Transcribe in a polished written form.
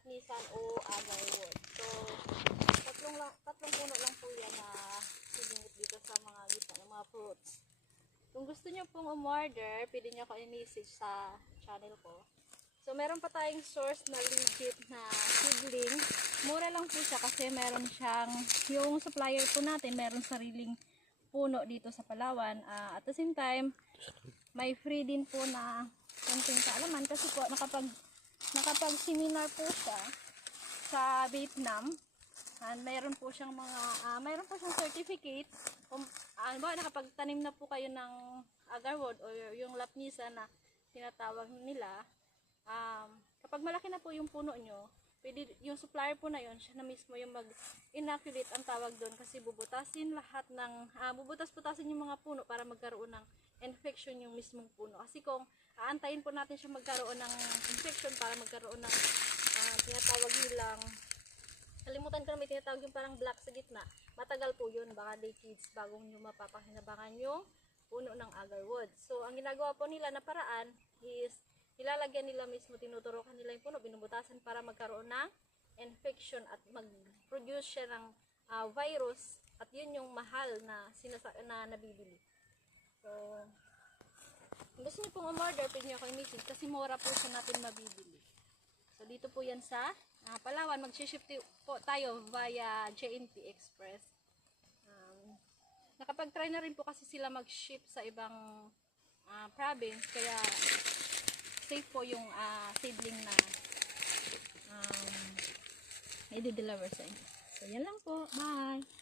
lapnisan o agarwood. So, tatlong puno lang po yan na siningit dito sa mga gitna ng mga fruits. Kung gusto nyo pong umorder, pwede nyo ako i-message sa channel ko. So, meron pa tayong source na legit na seedling. Mura lang po siya kasi meron siyang, yung supplier po natin, meron sariling puno dito sa Palawan. At the same time, may free din po na konting kaalaman kasi po nakapag-seminar po siya sa Vietnam. And mayroon po siyang certificate. Kung nakapagtanim na po kayo ng agarwood o yung lapnisa na tinatawag nila, kapag malaki na po yung puno nyo, pwede, yung supplier po na yun, siya na mismo yung mag-inoculate ang tawag doon kasi bubutasin yung mga puno para magkaroon ng infection yung mismong puno. Kasi kung aantayin po natin siya magkaroon ng infection para magkaroon ng tinatawag nilang, kalimutan ko na, may tinatawag yung parang black sa gitna, matagal po yun, baka decades bago nyo mapapakinabangan yung puno ng agarwood. So ang ginagawa po nila na paraan is ilalagyan nila mismo, tinuturukan nila yung puno, binubutasan para magkaroon ng infection at mag-produce siya ng virus, at yun yung mahal na nabibili. So, kung gusto niyo pong umorder, pwede niyo ako i-message kasi mura po siya natin mabibili. So, dito po yan sa Palawan. Mag-ship po tayo via JNT Express. Nakapag-try na rin po kasi sila mag-ship sa ibang province, kaya safe po yung seedling na i-deliver sa inyo. So, yan lang po. Bye!